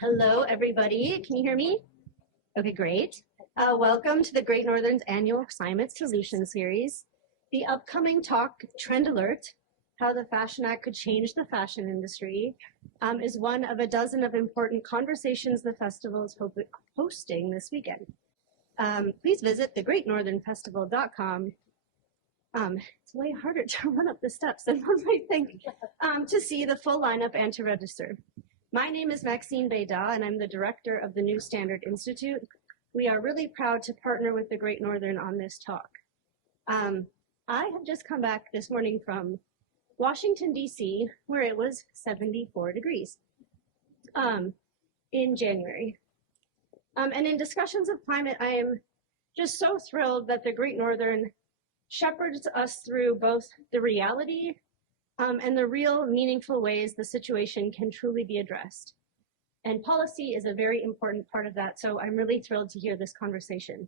Hello, everybody. Can you hear me? Okay, great. Welcome to the Great Northern's annual Climate Solution Series. The upcoming talk, Trend Alert, How the Fashion Act Could Change the Fashion Industry, is one of a dozen of important conversations the festival is hosting this weekend. Please visit thegreatnorthernfestival.com. It's way harder to run up the steps than one might think, to see the full lineup and to register. My name is Maxine Beda, and I'm the director of the New Standard Institute. We are really proud to partner with the Great Northern on this talk. I have just come back this morning from Washington, D.C., where it was 74 degrees in January. And in discussions of climate, I am just so thrilled that the Great Northern shepherds us through both the reality and the real meaningful ways the situation can truly be addressed. And policy is a very important part of that, so I'm really thrilled to hear this conversation.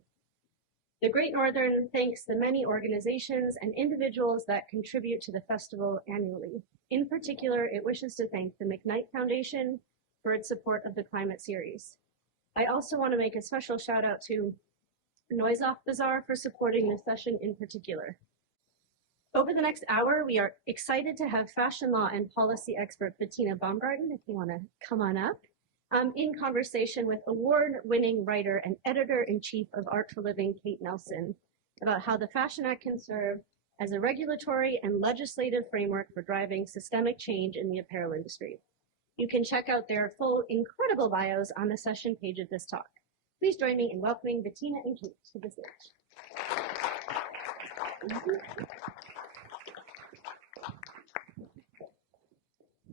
The Great Northern thanks the many organizations and individuals that contribute to the festival annually. In particular, it wishes to thank the McKnight Foundation for its support of the Climate Series. I also want to make a special shout out to Noise Off Bazaar for supporting this session in particular. Over the next hour, we are excited to have fashion law and policy expert Betina Baumgarten, if you want to come on up, in conversation with award-winning writer and editor-in-chief of Art for Living, Kate Nelson, about how the Fashion Act can serve as a regulatory and legislative framework for driving systemic change in the apparel industry. You can check out their full incredible bios on the session page of this talk. Please join me in welcoming Betina and Kate to the stage.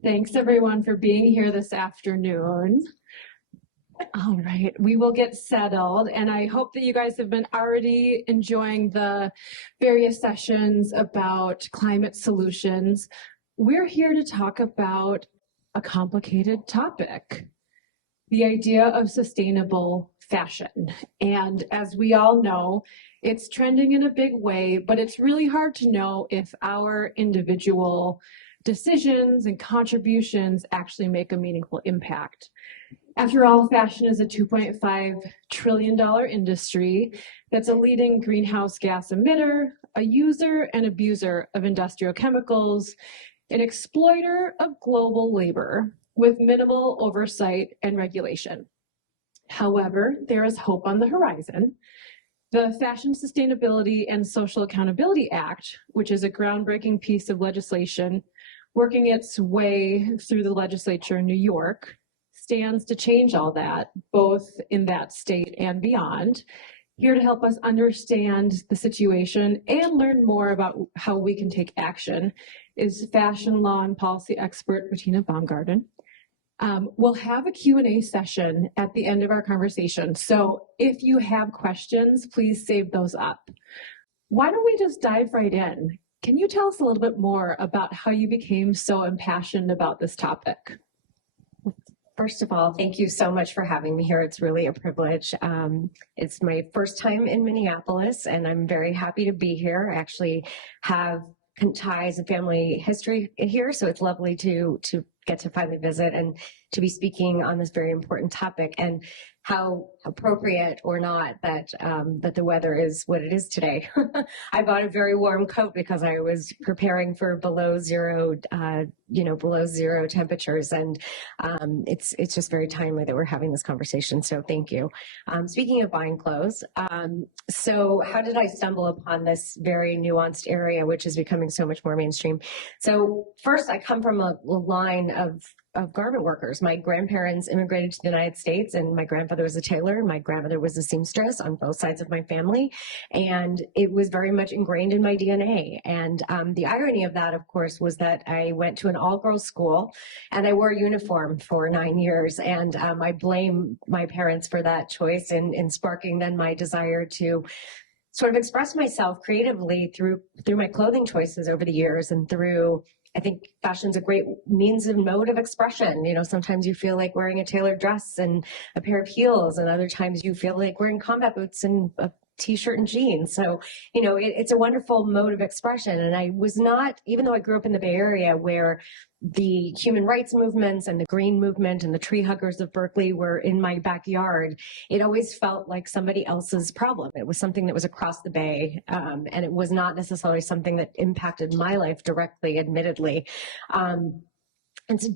Thanks everyone for being here this afternoon. All right, we will get settled, and I hope that you guys have been already enjoying the various sessions about climate solutions. We're here to talk about a complicated topic, the idea of sustainable fashion. And as we all know, it's trending in a big way, but it's really hard to know if our individual decisions and contributions actually make a meaningful impact. After all, fashion is a $2.5 trillion industry that's a leading greenhouse gas emitter, a user and abuser of industrial chemicals, an exploiter of global labor with minimal oversight and regulation. However, there is hope on the horizon. The Fashion Sustainability and Social Accountability Act, which is a groundbreaking piece of legislation working its way through the legislature in New York, stands to change all that, both in that state and beyond. Here to help us understand the situation and learn more about how we can take action is fashion law and policy expert Betina Baumgarten. We'll have a Q&A session at the end of our conversation, so if you have questions, please save those up. Why don't we just dive right in? Can you tell us a little bit more about how you became so impassioned about this topic? First of all, thank you so much for having me here. It's really a privilege. It's my first time in Minneapolis, and I'm very happy to be here. I actually have ties and family history here, so it's lovely to get to finally visit and to be speaking on this very important topic, and how appropriate or not that that the weather is what it is today. I bought a very warm coat because I was preparing for below zero temperatures, and it's just very timely that we're having this conversation. So thank you. Speaking of buying clothes, so how did I stumble upon this very nuanced area, which is becoming so much more mainstream? So first, I come from a line of garment workers. My grandparents immigrated to the United States, and my grandfather was a tailor, and my grandmother was a seamstress on both sides of my family. And it was very much ingrained in my DNA. And the irony of that, of course, was that I went to an all-girls school and I wore a uniform for 9 years. And I blame my parents for that choice in sparking then my desire to sort of express myself creatively through my clothing choices over the years, and through, I think fashion's a great means and mode of expression. You know, sometimes you feel like wearing a tailored dress and a pair of heels, and other times you feel like wearing combat boots and a t-shirt and jeans. So, it's a wonderful mode of expression. And I was not, even though I grew up in the Bay Area where the human rights movements and the green movement and the tree huggers of Berkeley were in my backyard, it always felt like somebody else's problem. It was something that was across the bay, and it was not necessarily something that impacted my life directly, admittedly.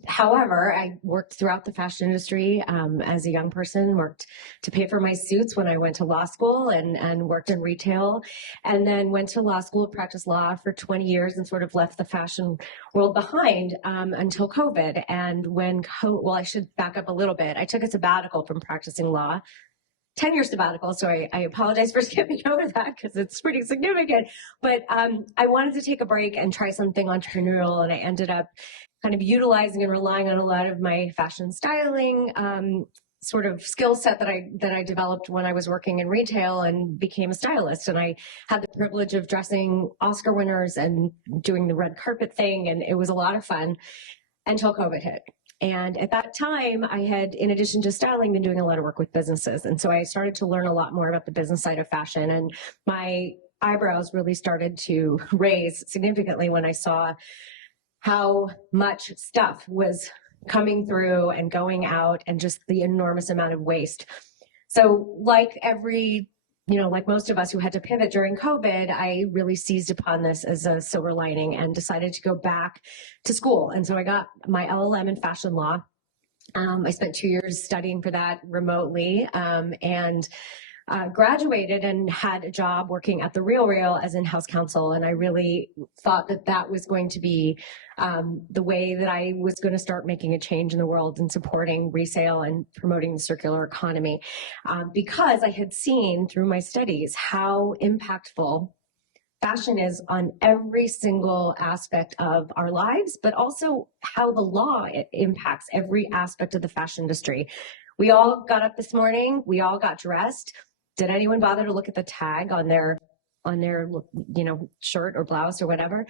However, I worked throughout the fashion industry as a young person, worked to pay for my suits when I went to law school and worked in retail, and then went to law school, practiced law for 20 years and sort of left the fashion world behind until COVID. And well, I should back up a little bit. I took a sabbatical from practicing law, 10-year sabbatical. So I apologize for skipping over that because it's pretty significant. But I wanted to take a break and try something entrepreneurial, and I ended up kind of utilizing and relying on a lot of my fashion styling sort of skill set that I developed when I was working in retail and became a stylist. And I had the privilege of dressing Oscar winners and doing the red carpet thing, and it was a lot of fun until COVID hit. And at that time, I had, in addition to styling, been doing a lot of work with businesses. And so I started to learn a lot more about the business side of fashion. And my eyebrows really started to raise significantly when I saw how much stuff was coming through and going out and just the enormous amount of waste. So like most of us who had to pivot during COVID, I really seized upon this as a silver lining and decided to go back to school. And so I got my LLM in fashion law. I spent 2 years studying for that remotely, and graduated and had a job working at the Real as in-house counsel. And I really thought that was going to be the way that I was going to start making a change in the world and supporting resale and promoting the circular economy, because I had seen through my studies how impactful fashion is on every single aspect of our lives, but also how the law impacts every aspect of the fashion industry. We all got up this morning, we all got dressed. Did anyone bother to look at the tag on their shirt or blouse or whatever?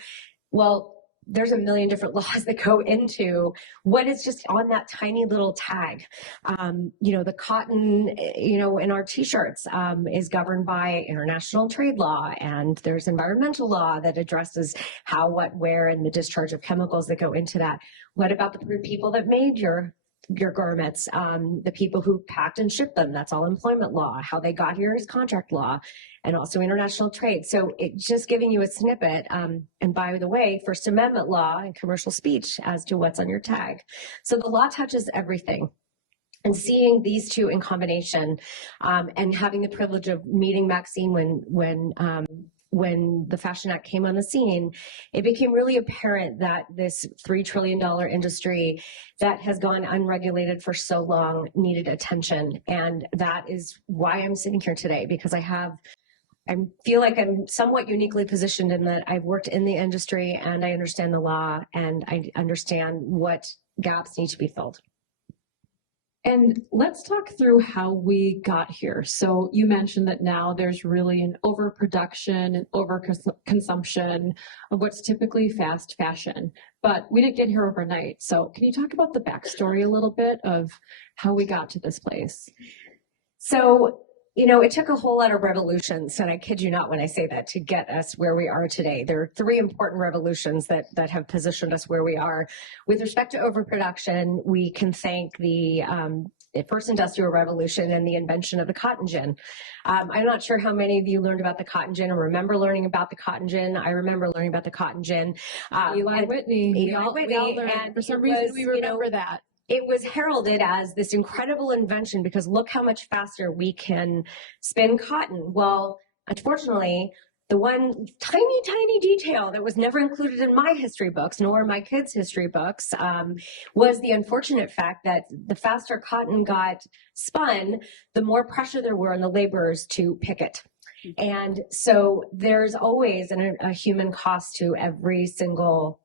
Well, there's a million different laws that go into what is just on that tiny little tag. The cotton, in our t-shirts is governed by international trade law, and there's environmental law that addresses how, what, where, and the discharge of chemicals that go into that. What about the people that made your garments, the people who packed and shipped them? That's all employment law. How they got here is contract law, and also international trade. So it's just giving you a snippet. And by the way, First Amendment law and commercial speech as to what's on your tag. So the law touches everything. And seeing these two in combination, and having the privilege of meeting Maxine when the Fashion Act came on the scene, it became really apparent that this $3 trillion industry that has gone unregulated for so long needed attention. And that is why I'm sitting here today, because I feel like I'm somewhat uniquely positioned in that I've worked in the industry and I understand the law and I understand what gaps need to be filled. And let's talk through how we got here. So you mentioned that now there's really an overproduction and overconsumption of what's typically fast fashion, but we didn't get here overnight. So can you talk about the backstory a little bit of how we got to this place? So, it took a whole lot of revolutions, and I kid you not when I say that, to get us where we are today. There are 3 important revolutions that have positioned us where we are. With respect to overproduction, we can thank the first industrial revolution and the invention of the cotton gin. I'm not sure how many of you learned about the cotton gin or remember learning about the cotton gin. I remember learning about the cotton gin. Eli Whitney. We all learned. And for some reason we remember that. It was heralded as this incredible invention because look how much faster we can spin cotton. Well, unfortunately, the one tiny detail that was never included in my history books, nor my kids' history books, was the unfortunate fact that the faster cotton got spun, the more pressure there were on the laborers to pick it. And so there's always a human cost to every single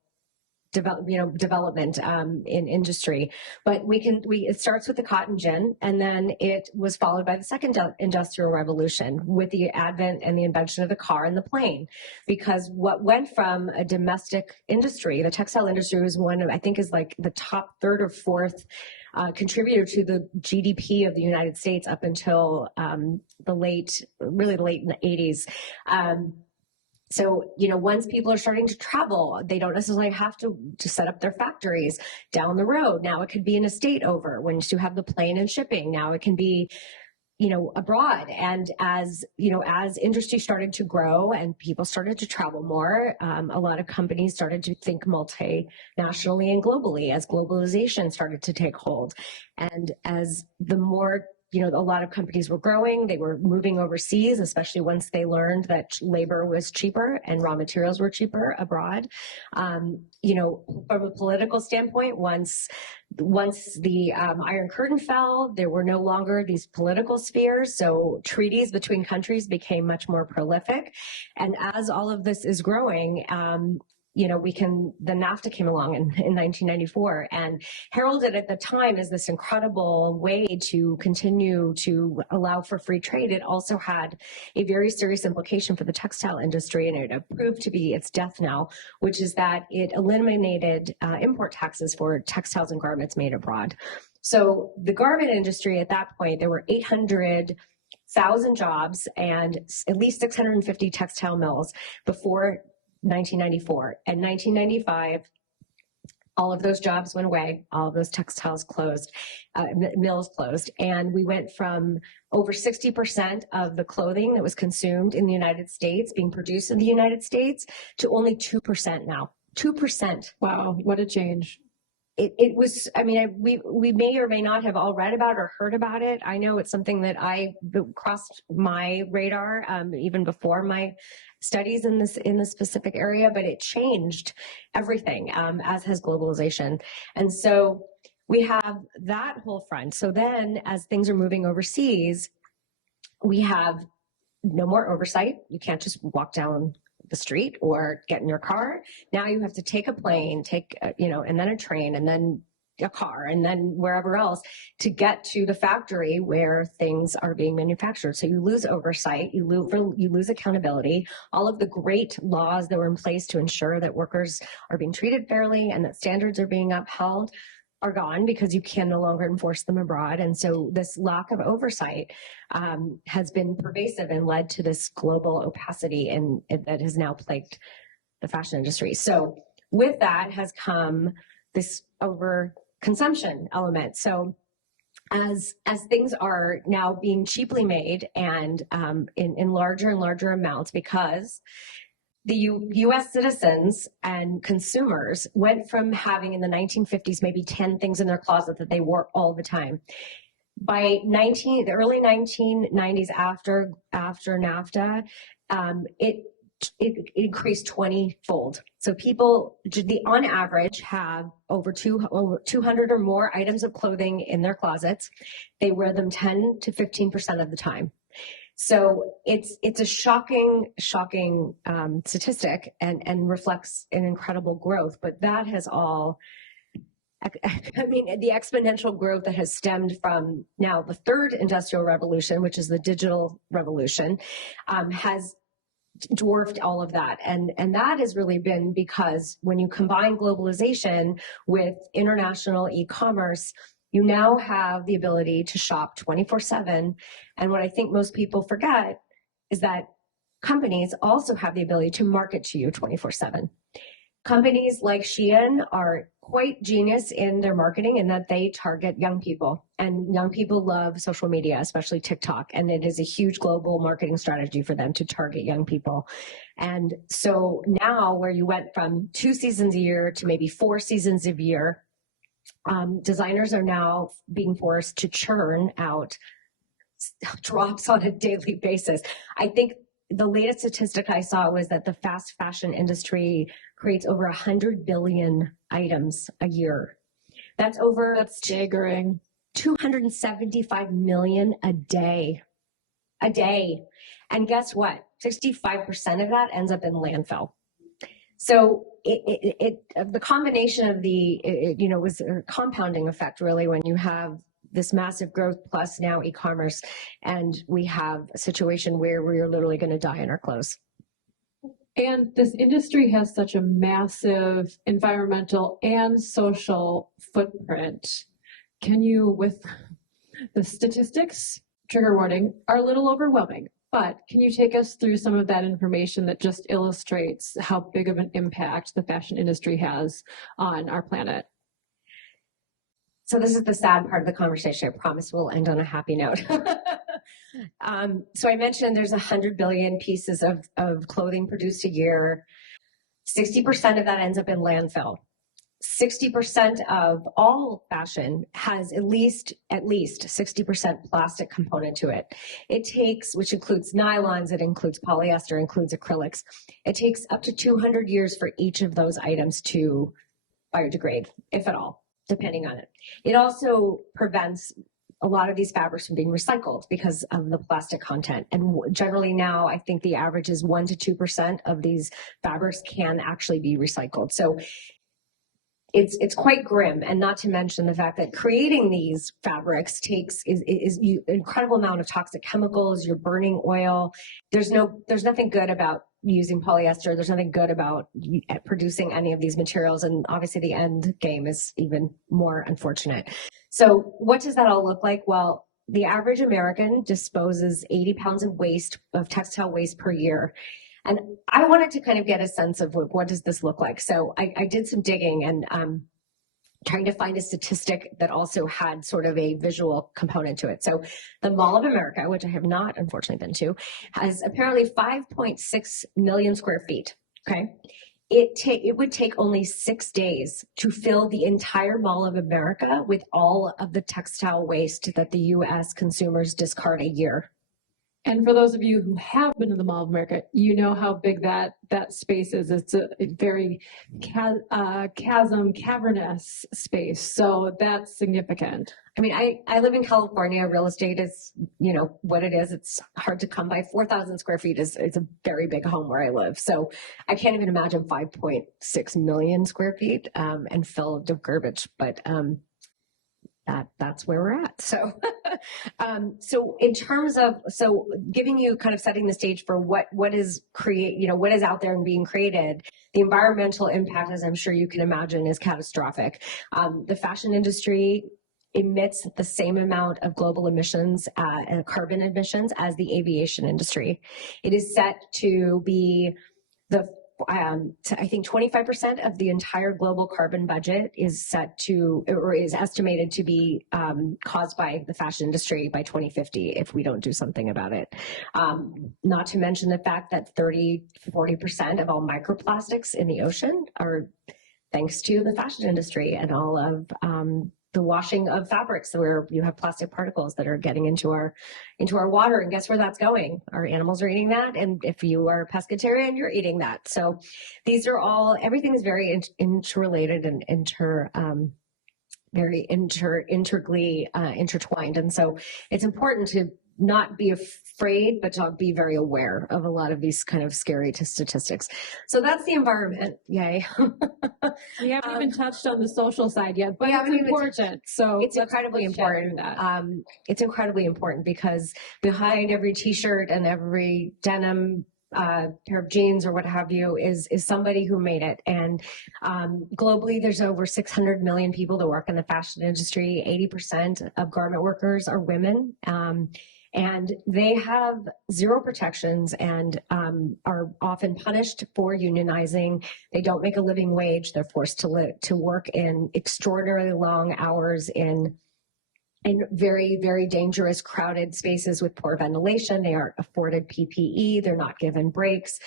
development in industry. But it starts with the cotton gin, and then it was followed by the second industrial revolution with the advent and the invention of the car and the plane. Because what went from a domestic industry, the textile industry was one of, I think, is like the top third or fourth contributor to the GDP of the United States up until the late 80s. So, once people are starting to travel, they don't necessarily have to set up their factories down the road. Now it could be in a state over. Once you have the plane and shipping, now it can be, abroad. And as industry started to grow and people started to travel more, a lot of companies started to think multinationally and globally as globalization started to take hold. And as the more a lot of companies were growing, they were moving overseas, especially once they learned that labor was cheaper and raw materials were cheaper abroad. From a political standpoint, once the Iron Curtain fell, there were no longer these political spheres. So treaties between countries became much more prolific. And as all of this is growing, the NAFTA came along in 1994 and heralded at the time as this incredible way to continue to allow for free trade. It also had a very serious implication for the textile industry, and it proved to be its death knell, which is that it eliminated import taxes for textiles and garments made abroad. So the garment industry at that point, there were 800,000 jobs and at least 650 textile mills before 1994. And 1995, all of those jobs went away. All of those textiles closed, mills closed. And we went from over 60% of the clothing that was consumed in the United States being produced in the United States to only 2% now. 2%. Wow, what a change. It was, we may or may not have all read about or heard about it. I know it's something that crossed my radar even before my studies in this specific area, but it changed everything, as has globalization. And so we have that whole front. So then as things are moving overseas, we have no more oversight. You can't just walk down the street or get in your car. Now you have to take a plane, and then a train, and then a car, and then wherever else to get to the factory where things are being manufactured. So you lose oversight, you lose accountability. All of the great laws that were in place to ensure that workers are being treated fairly and that standards are being upheld are gone because you can no longer enforce them abroad. And so this lack of oversight has been pervasive and led to this global opacity that has now plagued the fashion industry. So with that has come this overconsumption element. So as things are now being cheaply made and in larger and larger amounts, because the U.S. citizens and consumers went from having in the 1950s maybe 10 things in their closet that they wore all the time. By the early 1990s, after NAFTA, it increased 20-fold. So people, on average, have over 200 or more items of clothing in their closets. They wear them 10 to 15% of the time. So it's a shocking statistic and reflects an incredible growth. But that has all, the exponential growth that has stemmed from now the third industrial revolution, which is the digital revolution, has dwarfed all of that. And that has really been because when you combine globalization with international e-commerce, you now have the ability to shop 24/7. And what I think most people forget is that companies also have the ability to market to you 24/7. Companies like Shein are quite genius in their marketing in that they target young people, and young people love social media, especially TikTok. And it is a huge global marketing strategy for them to target young people. And so now where you went from 2 seasons a year to maybe 4 seasons a year, designers are now being forced to churn out drops on a daily basis. I think the latest statistic I saw was that the fast fashion industry creates over 100 billion items a year. That's staggering. 275 million a day. And guess what? 65% of that ends up in landfill. So the combination of was a compounding effect really when you have this massive growth plus now e-commerce, and we have a situation where we're literally going to die in our clothes. And this industry has such a massive environmental and social footprint. Can you, with the statistics, trigger warning, are a little overwhelming, but can you take us through some of that information that just illustrates how big of an impact the fashion industry has on our planet? So this is the sad part of the conversation. I promise we'll end on a happy note. So I mentioned there's 100 billion pieces of clothing produced a year. 60% of that ends up in landfill. 60% of all fashion has at least 60% plastic component to it. It takes, which includes nylons, it includes polyester, includes acrylics. It takes up to 200 years for each of those items to biodegrade, if at all, depending on it. It also prevents a lot of these fabrics from being recycled because of the plastic content. And generally now, I think the average is 1% to 2% of these fabrics can actually be recycled. So it's quite grim, and not to mention the fact that creating these fabrics takes is an incredible amount of toxic chemicals. You're burning oil. There's nothing good about using polyester. There's nothing good about producing any of these materials, and obviously the end game is even more unfortunate. So what does that all look like? Well, the average American disposes 80 pounds of textile waste per year. And I wanted to kind of get a sense of what does this look like. So I did some digging and trying to find a statistic that also had sort of a visual component to it. So the Mall of America, which I have not unfortunately been to, has apparently 5.6 million square feet. Okay. It would take only 6 days to fill the entire Mall of America with all of the textile waste that the US consumers discard a year. And for those of you who have been to the Mall of America, you know how big that space is. It's a very cavernous space. So that's significant. I mean, I live in California. Real estate is, what it is. It's hard to come by. 4,000 square feet is a very big home where I live. So I can't even imagine 5.6 million square feet and filled of garbage. But that's where we're at. So, so in terms of, giving you kind of setting the stage for what is what is out there and being created, the environmental impact, as I'm sure you can imagine, is catastrophic. The fashion industry emits the same amount of global emissions and carbon emissions as the aviation industry. It is set to be I think 25% of the entire global carbon budget is estimated to be caused by the fashion industry by 2050 if we don't do something about it. Not to mention the fact that 40% of all microplastics in the ocean are thanks to the fashion industry and all of the washing of fabrics where you have plastic particles that are getting into our water. And guess where that's going? Our animals are eating that. And if you are a pescatarian, you're eating that. So these are everything is very interrelated and very integrally intertwined. And so it's important to not be afraid, but to be very aware of a lot of these kind of scary statistics. So that's the environment. Yay. We haven't even touched on the social side yet, but it's important. So it's incredibly important. It's incredibly important because behind every t-shirt and every denim pair of jeans or what have you is somebody who made it. And globally, there's over 600 million people that work in the fashion industry. 80% of garment workers are women. And they have zero protections and are often punished for unionizing. They don't make a living wage. They're forced to work in extraordinarily long hours in very, very dangerous, crowded spaces with poor ventilation. They aren't afforded PPE. They're not given breaks.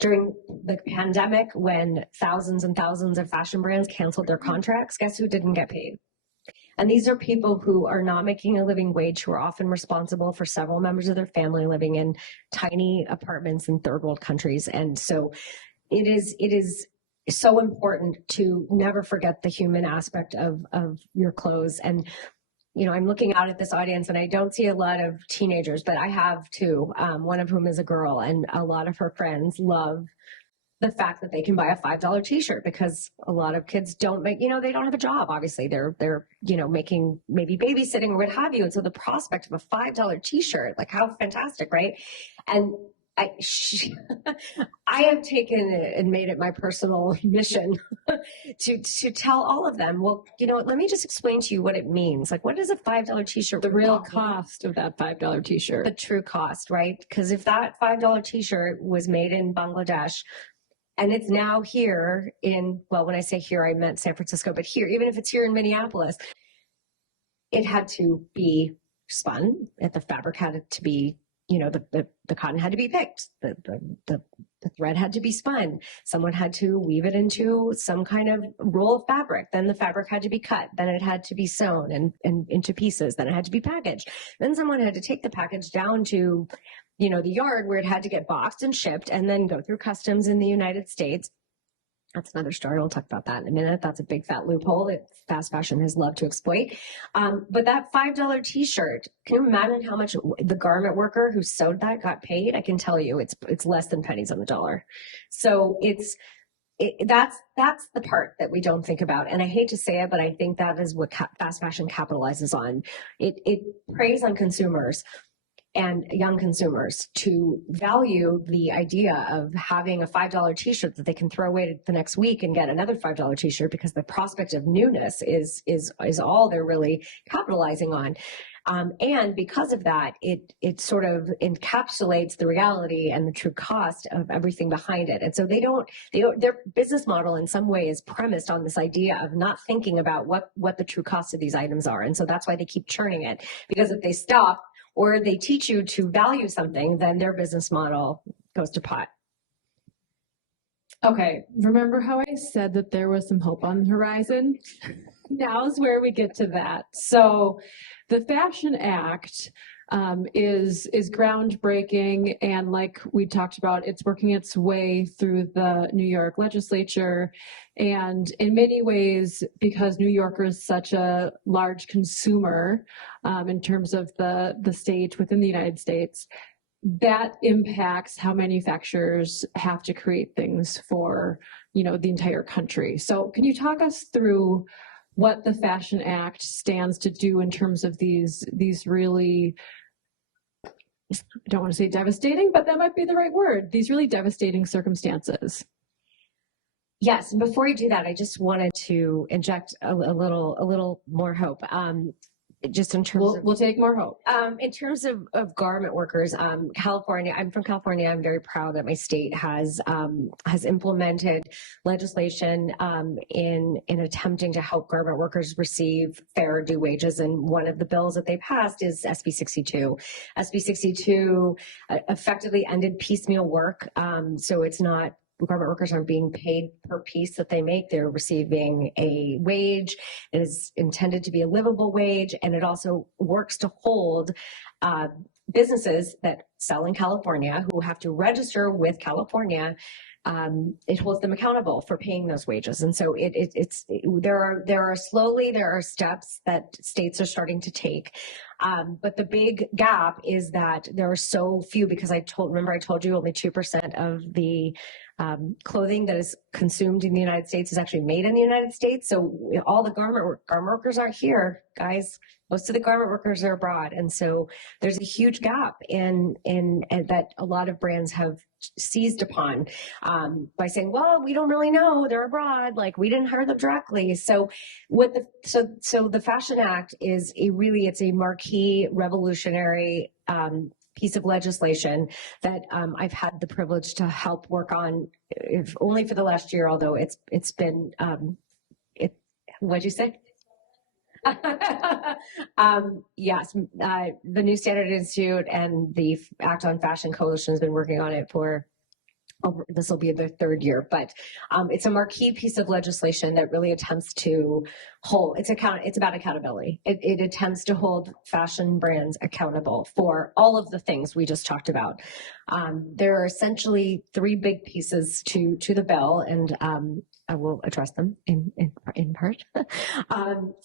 During the pandemic, when thousands and thousands of fashion brands canceled their contracts, guess who didn't get paid? And these are people who are not making a living wage, who are often responsible for several members of their family living in tiny apartments in third world countries. And so it is so important to never forget the human aspect of your clothes. And, I'm looking out at this audience and I don't see a lot of teenagers, but I have two, one of whom is a girl, and a lot of her friends love the fact that they can buy a $5 t-shirt, because a lot of kids don't make, they don't have a job. Obviously they're, making maybe babysitting or what have you. And so the prospect of a $5 t-shirt, like how fantastic, right? And I have taken it and made it my personal mission to tell all of them, well, let me just explain to you what it means. Like, what is a $5 t-shirt? The real cost of that $5 t-shirt. The true cost, right? Because if that $5 t-shirt was made in Bangladesh, and it's now here when I say here, I meant San Francisco, but here, even if it's here in Minneapolis, it had to be spun, and the fabric had to be, the cotton had to be picked, the thread had to be spun, someone had to weave it into some kind of roll of fabric, then the fabric had to be cut, then it had to be sewn and into pieces, then it had to be packaged, then someone had to take the package down to the yard where it had to get boxed and shipped and then go through customs in the United States. That's another story. We'll talk about that in a minute. That's a big fat loophole that fast fashion has loved to exploit. But that $5 t-shirt, can you imagine how much the garment worker who sewed that got paid? I can tell you it's less than pennies on the dollar. So that's the part that we don't think about. And I hate to say it, but I think that is what fast fashion capitalizes on. It preys on consumers and young consumers to value the idea of having a $5 t-shirt that they can throw away the next week and get another $5 t-shirt, because the prospect of newness is all they're really capitalizing on. And because of that, it sort of encapsulates the reality and the true cost of everything behind it. And so their business model in some way is premised on this idea of not thinking about what the true cost of these items are. And so that's why they keep churning it, because if they stop, or they teach you to value something, then their business model goes to pot. Okay, remember how I said that there was some hope on the horizon? Now's where we get to that. So the Fashion Act is groundbreaking, and like we talked about, it's working its way through the New York legislature. And in many ways, because New York is such a large consumer in terms of the state within the United States, that impacts how manufacturers have to create things for the entire country. So can you talk us through what the Fashion Act stands to do in terms of these really, I don't want to say devastating, but that might be the right word, these really devastating circumstances? Yes, and before you do that, I just wanted to inject a little more hope. Just in terms we'll take more hope. In terms of garment workers, California, I'm from California. I'm very proud that my state has implemented legislation in attempting to help garment workers receive fair due wages. And one of the bills that they passed is SB 62. SB 62 effectively ended piecemeal work. So it's not, garment workers aren't being paid per piece that they make. They're receiving a wage. It is intended to be a livable wage, and it also works to hold businesses that sell in California who have to register with California. It holds them accountable for paying those wages. And so there are steps that states are starting to take. But the big gap is that there are so few, because I told you only 2% of the clothing that is consumed in the United States is actually made in the United States. So all the garment workers aren't here, guys. Most of the garment workers are abroad. And so there's a huge gap in that a lot of brands have seized upon by saying, well, we don't really know, they're abroad, like we didn't hire them directly. So the Fashion Act is it's a marquee revolutionary piece of legislation that I've had the privilege to help work on, if only for the last year, although it's been what'd you say? Yes, the New Standard Institute and the Act on Fashion Coalition has been working on it for, this will be the third year, but it's a marquee piece of legislation that really attempts to it's about accountability. It attempts to hold fashion brands accountable for all of the things we just talked about. There are essentially three big pieces to the bill, and I will address them in part.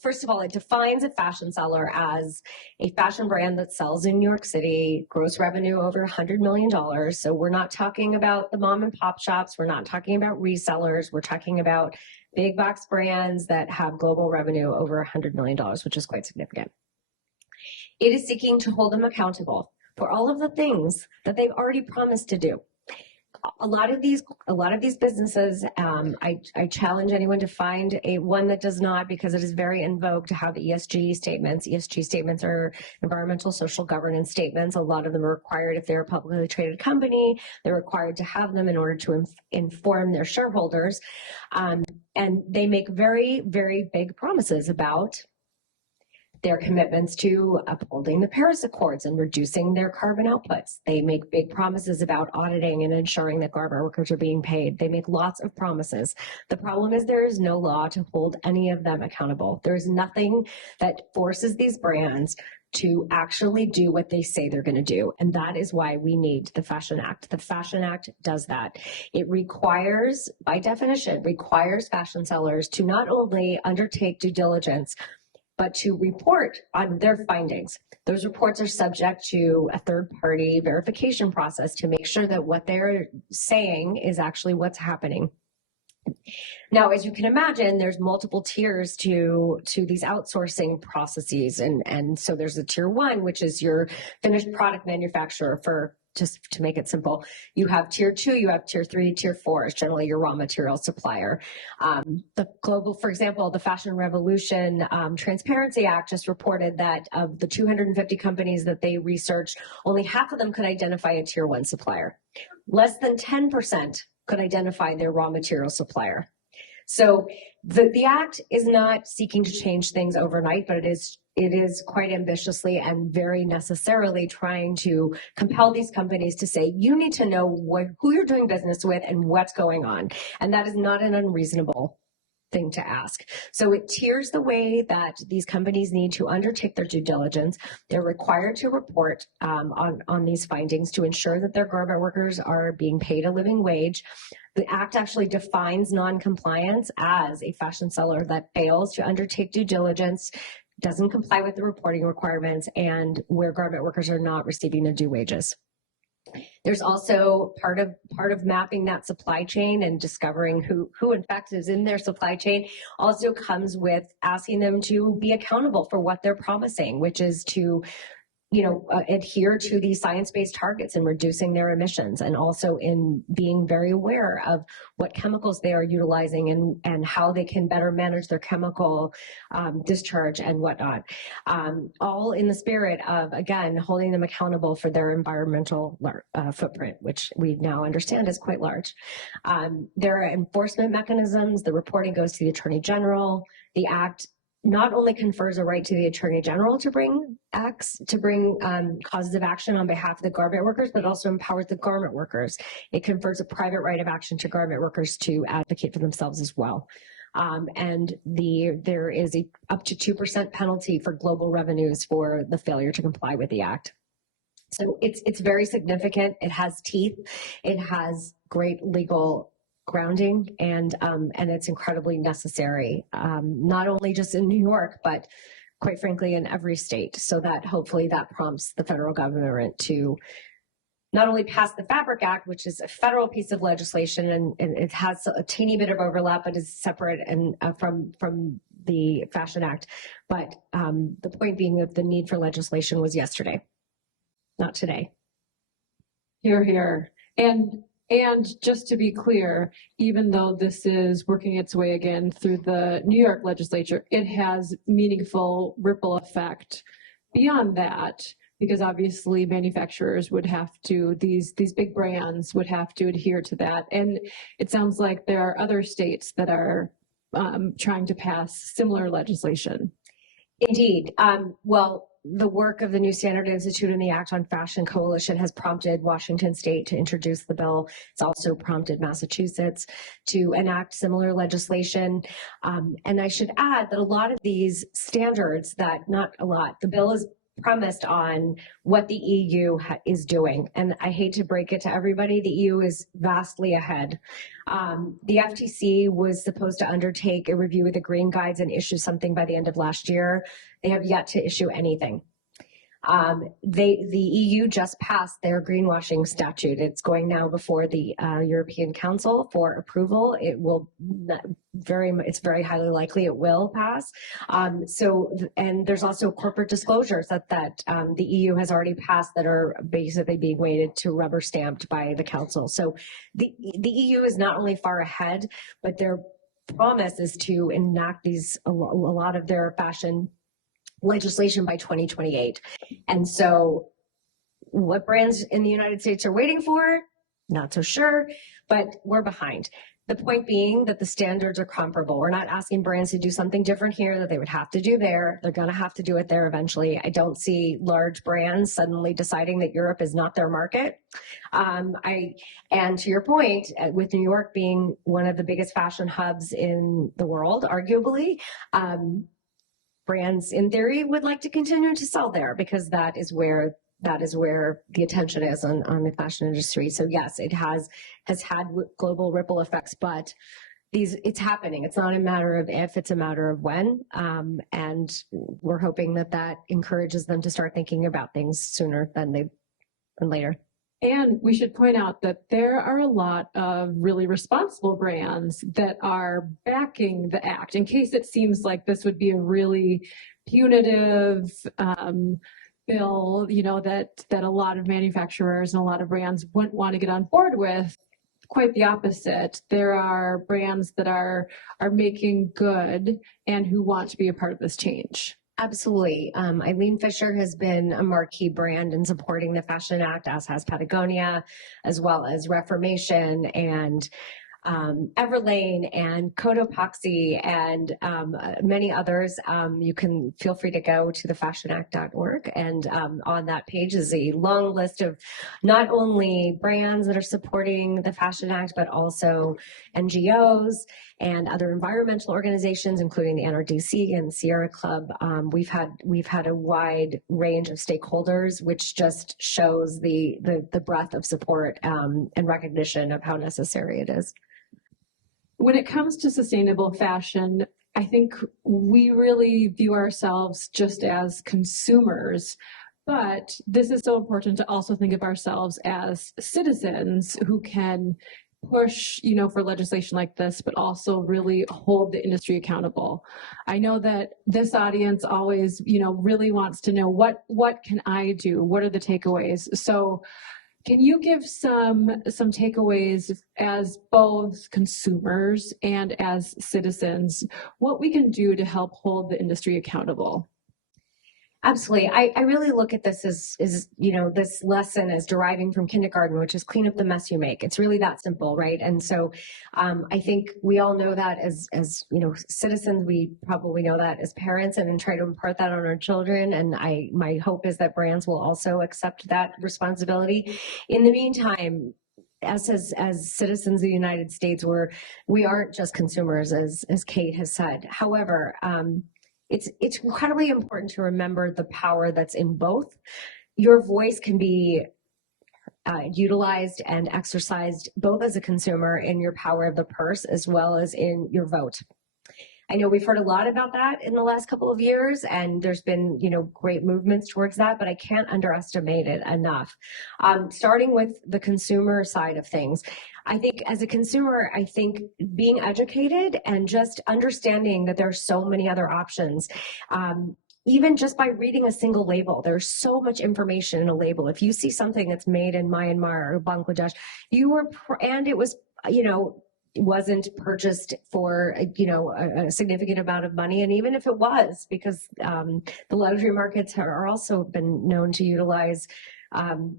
First of all, it defines a fashion seller as a fashion brand that sells in New York City, gross revenue over $100 million. So we're not talking about the mom and pop shops. We're not talking about resellers. We're talking about big box brands that have global revenue over $100 million, which is quite significant. It is seeking to hold them accountable for all of the things that they've already promised to do. A lot of these businesses, I challenge anyone to find one that does not, because it is very in vogue to have ESG statements. ESG statements are environmental social governance statements. A lot of them are required if they're a publicly traded company. They're required to have them in order to inform their shareholders. And they make very, very big promises about their commitments to upholding the Paris Accords and reducing their carbon outputs. They make big promises about auditing and ensuring that garment workers are being paid. They make lots of promises. The problem is there is no law to hold any of them accountable. There is nothing that forces these brands to actually do what they say they're going to do. And that is why we need the Fashion Act. The Fashion Act does that. It requires, by definition, requires fashion sellers to not only undertake due diligence, but to report on their findings. Those reports are subject to a third-party verification process to make sure that what they're saying is actually what's happening. Now, as you can imagine, there's multiple tiers to these outsourcing processes. And so there's a tier one, which is your finished product manufacturer for, just to make it simple. You have tier two, you have tier three, tier four is generally your raw material supplier. The global, for example, the Fashion Revolution Transparency Act just reported that of the 250 companies that they researched, only half of them could identify a tier one supplier. Less than 10% could identify their raw material supplier. So the act is not seeking to change things overnight, but it is quite ambitiously and very necessarily trying to compel these companies to say, you need to know who you're doing business with and what's going on. And that is not an unreasonable thing to ask. So it tiers the way that these companies need to undertake their due diligence. They're required to report on these findings to ensure that their garment workers are being paid a living wage. The act actually defines non-compliance as a fashion seller that fails to undertake due diligence, doesn't comply with the reporting requirements, and where garment workers are not receiving their due wages. There's also part of mapping that supply chain and discovering who in fact is in their supply chain also comes with asking them to be accountable for what they're promising, which is to adhere to the science-based targets and reducing their emissions, and also in being very aware of what chemicals they are utilizing and how they can better manage their chemical discharge and whatnot. All in the spirit of, again, holding them accountable for their environmental footprint, which we now understand is quite large. There are enforcement mechanisms. The reporting goes to the Attorney General. The Act not only confers a right to the Attorney General to bring causes of action on behalf of the garment workers, but also empowers the garment workers. It confers a private right of action to garment workers to advocate for themselves as well. And there is a up to 2% penalty for global revenues for the failure to comply with the Act. So it's very significant. It has teeth. It has great legal grounding, and it's incredibly necessary, not only just in New York, but quite frankly in every state, so that hopefully that prompts the federal government to not only pass the Fabric Act, which is a federal piece of legislation, and it has a teeny bit of overlap, but is separate and from the Fashion Act, but the point being that the need for legislation was yesterday, not today. Hear, hear. And just to be clear, even though this is working its way again through the New York legislature, it has meaningful ripple effect beyond that, because obviously manufacturers would have to, these big brands would have to adhere to that. And it sounds like there are other states that are trying to pass similar legislation. Indeed. Well, the work of the New Standard Institute and the Act on Fashion Coalition has prompted Washington State to introduce the bill. It's also prompted Massachusetts to enact similar legislation. And I should add that a lot of these standards the bill is premised on what the EU is doing. And I hate to break it to everybody, the EU is vastly ahead. The FTC was supposed to undertake a review of the green guides and issue something by the end of last year. They have yet to issue anything. The EU just passed their greenwashing statute. It's going now before the European Council for approval. It's very highly likely it will pass. And there's also corporate disclosures that the EU has already passed that are basically being waited to rubber stamped by the Council. So the EU is not only far ahead, but their promise is to enact a lot of their fashion legislation by 2028. And so what brands in the United States are waiting for, not so sure, but we're behind. The point being that the standards are comparable. We're not asking brands to do something different here that they would have to do there. They're going to have to do it there eventually. I don't see large brands suddenly deciding that Europe is not their market. And to your point, with New York being one of the biggest fashion hubs in the world, arguably, brands in theory would like to continue to sell there because that is where the attention is on the fashion industry. So yes, it has had global ripple effects, but it's happening. It's not a matter of if, it's a matter of when. And we're hoping that encourages them to start thinking about things sooner than later. And we should point out that there are a lot of really responsible brands that are backing the act in case it seems like this would be a really punitive bill, that a lot of manufacturers and a lot of brands wouldn't want to get on board with. Quite the opposite. There are brands that are making good and who want to be a part of this change. Absolutely. Eileen Fisher has been a marquee brand in supporting the Fashion Act, as has Patagonia, as well as Reformation and Everlane and Cotopaxi and many others. You can feel free to go to thefashionact.org, and on that page is a long list of not only brands that are supporting the Fashion Act, but also NGOs and other environmental organizations, including the NRDC and Sierra Club. We've had a wide range of stakeholders, which just shows the breadth of support and recognition of how necessary it is. When it comes to sustainable fashion, I think we really view ourselves just as consumers, but this is so important to also think of ourselves as citizens who can push, for legislation like this, but also really hold the industry accountable. I know that this audience always, really wants to know what can I do? What are the takeaways? So can you give some takeaways as both consumers and as citizens, what we can do to help hold the industry accountable? Absolutely. I really look at this as this lesson as deriving from kindergarten, which is clean up the mess you make. It's really that simple, right? And so I think we all know that as citizens, we probably know that as parents and try to impart that on our children. And my hope is that brands will also accept that responsibility. In the meantime, as citizens of the United States, we aren't just consumers, as Kate has said. However, it's incredibly important to remember the power that's in both. Your voice can be utilized and exercised both as a consumer in your power of the purse as well as in your vote. I know we've heard a lot about that in the last couple of years, and there's been, great movements towards that, but I can't underestimate it enough. Starting with the consumer side of things, I think as a consumer, being educated and just understanding that there are so many other options, even just by reading a single label, there's so much information in a label. If you see something that's made in Myanmar or Bangladesh, and it was, wasn't purchased for a significant amount of money, and even if it was, because the luxury markets are also been known to utilize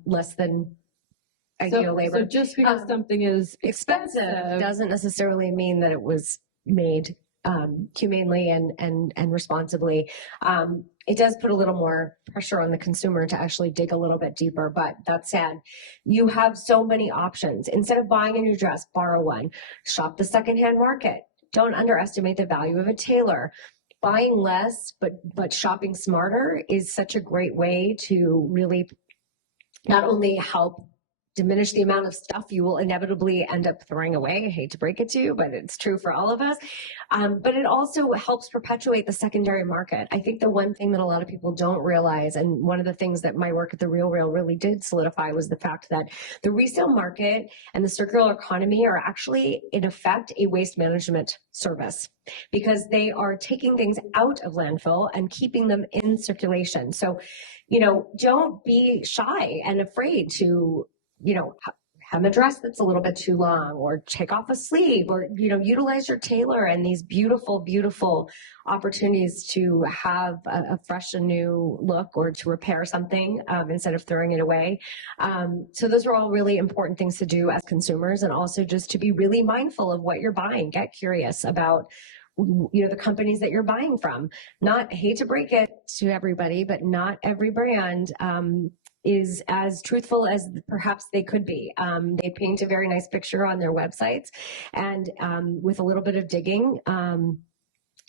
less than ideal labor. So just because something is expensive doesn't necessarily mean that it was made humanely and responsibly, it does put a little more pressure on the consumer to actually dig a little bit deeper. But that said, you have so many options. Instead of buying a new dress, borrow one. Shop the secondhand market. Don't underestimate the value of a tailor. Buying less, but shopping smarter is such a great way to really not only help diminish the amount of stuff you will inevitably end up throwing away. I hate to break it to you, but it's true for all of us. But it also helps perpetuate the secondary market. I think the one thing that a lot of people don't realize, and one of the things that my work at The Real really did solidify, was the fact that the resale market and the circular economy are actually, in effect, a waste management service, because they are taking things out of landfill and keeping them in circulation. So, don't be shy and afraid to have a dress that's a little bit too long, or take off a sleeve, or, utilize your tailor and these beautiful, beautiful opportunities to have a fresh and new look, or to repair something instead of throwing it away. So those are all really important things to do as consumers, and also just to be really mindful of what you're buying. Get curious about the companies that you're buying from. Hate to break it to everybody, but not every brand is as truthful as perhaps they could be. They paint a very nice picture on their websites, and with a little bit of digging,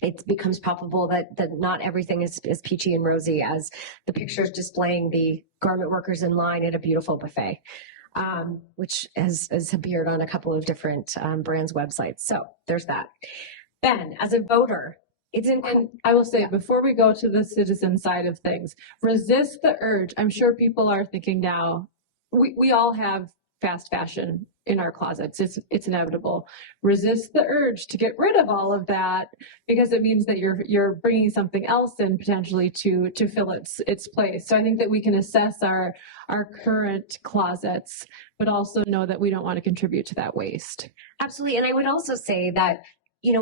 it becomes palpable that not everything is peachy and rosy as the pictures displaying the garment workers in line at a beautiful buffet, which has appeared on a couple of different brands' websites. So there's that. Ben, as a voter, and I will say, before we go to the citizen side of things, resist the urge. I'm sure people are thinking now, we all have fast fashion in our closets. It's inevitable. Resist the urge to get rid of all of that, because it means that you're bringing something else in potentially to fill its place. So I think that we can assess our current closets, but also know that we don't want to contribute to that waste. Absolutely. And I would also say that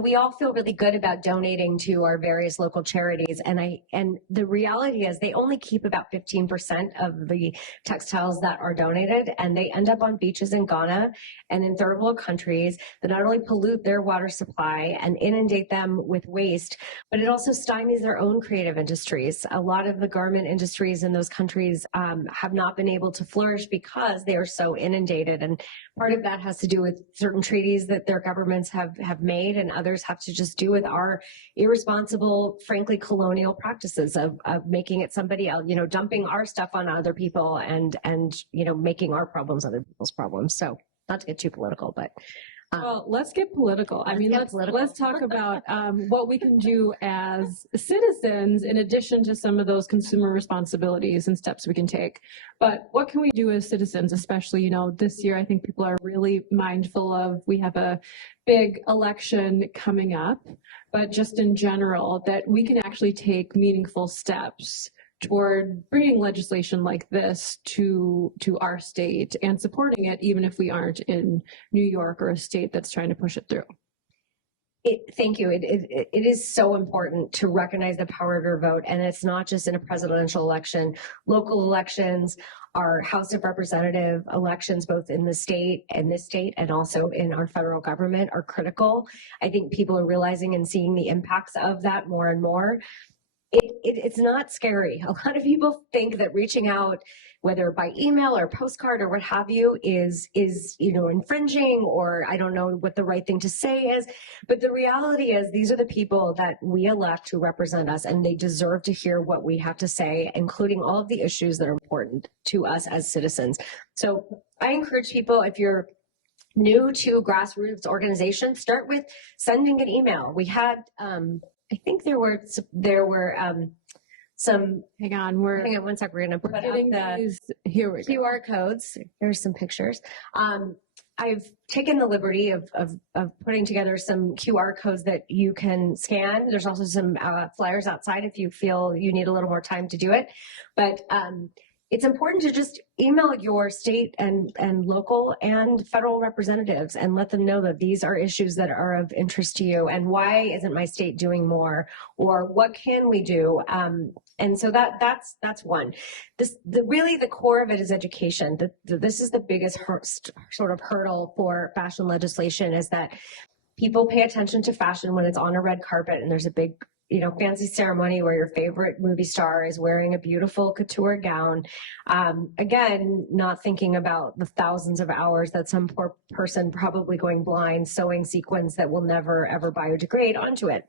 we all feel really good about donating to our various local charities. And the reality is they only keep about 15% of the textiles that are donated, and they end up on beaches in Ghana and in third world countries that not only pollute their water supply and inundate them with waste, but it also stymies their own creative industries. A lot of the garment industries in those countries have not been able to flourish because they are so inundated. And part of that has to do with certain treaties that their governments have made, and others have to just do with our irresponsible, frankly, colonial practices of making it somebody else, dumping our stuff on other people and making our problems other people's problems. So not to get too political, but well, let's get political. Let's talk about what we can do as citizens in addition to some of those consumer responsibilities and steps we can take. But what can we do as citizens, especially, this year? I think people are really mindful of, we have a big election coming up, but just in general, that we can actually take meaningful steps toward bringing legislation like this to our state and supporting it, even if we aren't in New York or a state that's trying to push it through. Thank you. It is so important to recognize the power of your vote. And it's not just in a presidential election. Local elections, our House of Representative elections, both in this state and also in our federal government, are critical. I think people are realizing and seeing the impacts of that more and more. It's not scary. A lot of people think that reaching out, whether by email or postcard or what have you, is infringing, or I don't know what the right thing to say is. But the reality is, these are the people that we elect to represent us, and they deserve to hear what we have to say, including all of the issues that are important to us as citizens. So I encourage people, if you're new to grassroots organizations, start with sending an email. We had I think there were some. Hang on one sec. We're going to put up the here we go. QR codes. There's some pictures. I've taken the liberty of putting together some QR codes that you can scan. There's also some flyers outside if you feel you need a little more time to do it. But it's important to just email your state and local and federal representatives and let them know that these are issues that are of interest to you, and why isn't my state doing more, or what can we do? And so that's one. Really the core of it is education. This is the biggest sort of hurdle for fashion legislation, is that people pay attention to fashion when it's on a red carpet and there's a big, fancy ceremony where your favorite movie star is wearing a beautiful couture gown. Again, not thinking about the thousands of hours that some poor person probably going blind sewing sequins that will never ever biodegrade onto it.